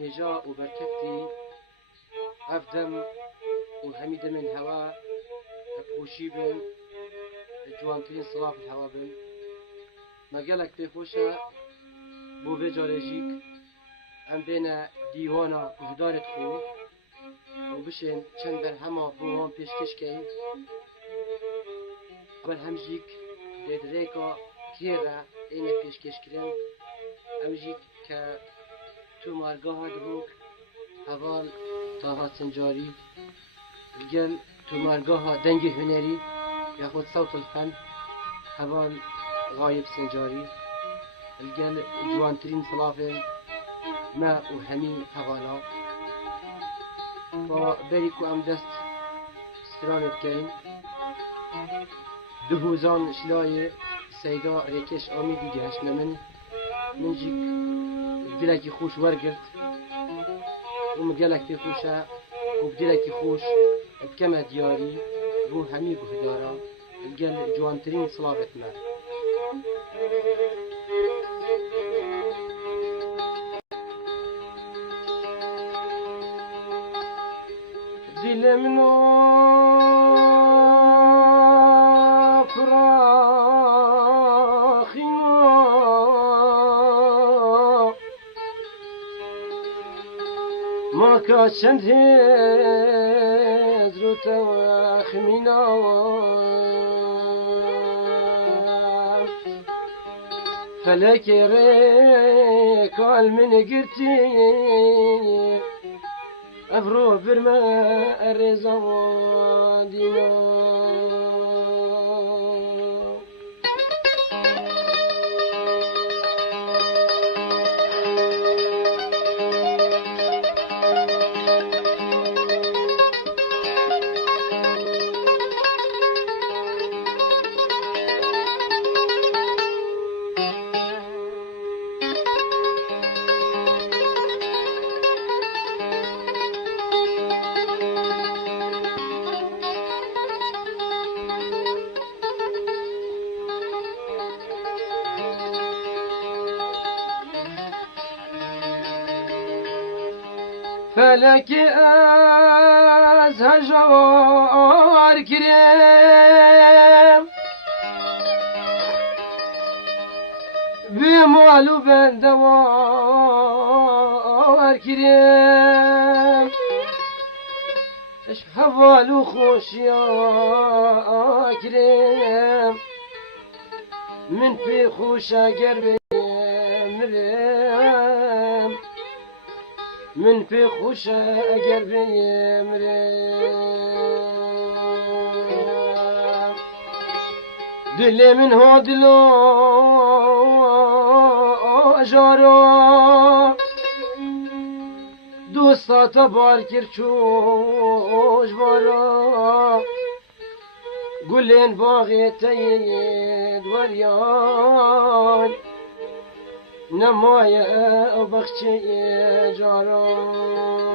هجا و برکتی افدم و حمید من هوا بخوشی بن جوانترین صلاف الهوا بن مقالك بخوشة بو بجارجيك ام بين ديوانا وهدارت خو وبشن چند در هما بوان پیشکش کهی اول همجیک دید ریکا کیرا اینه پیشکش کرن همجیک که تو مارگاه دروک حوال تاها سنجاری الگل تو مارگاه دنگ هنری یاخد صوت الفن حوال غايب سنجاري الجل جوانترين صلافين ما وهمي حوالا فبريكو ام دست سترانت كين دهوزان شلاية سيدا ريكش آمي ديگهش نمن منجيك بدلكي خوش ورقرت ومقالك تخوشا وبدلكي خوش بكما دياري بو همي بهدارا الجل جوانترين صلافت ما دل منو فراخي ما كاشند هزرو تواخمينا فلك ريكال من قرتي أفرو برما الرزا دينا فلك از هجوار کریم بمالو بندوار کریم اش حوالو خوشیا کریم من في خوشا قربي مريم من في خوشا قربي مريم دلي من هو دلو جارو دوستا تباركر چوش بارا قلين باغي تيد وريان نمايا بخشي جاران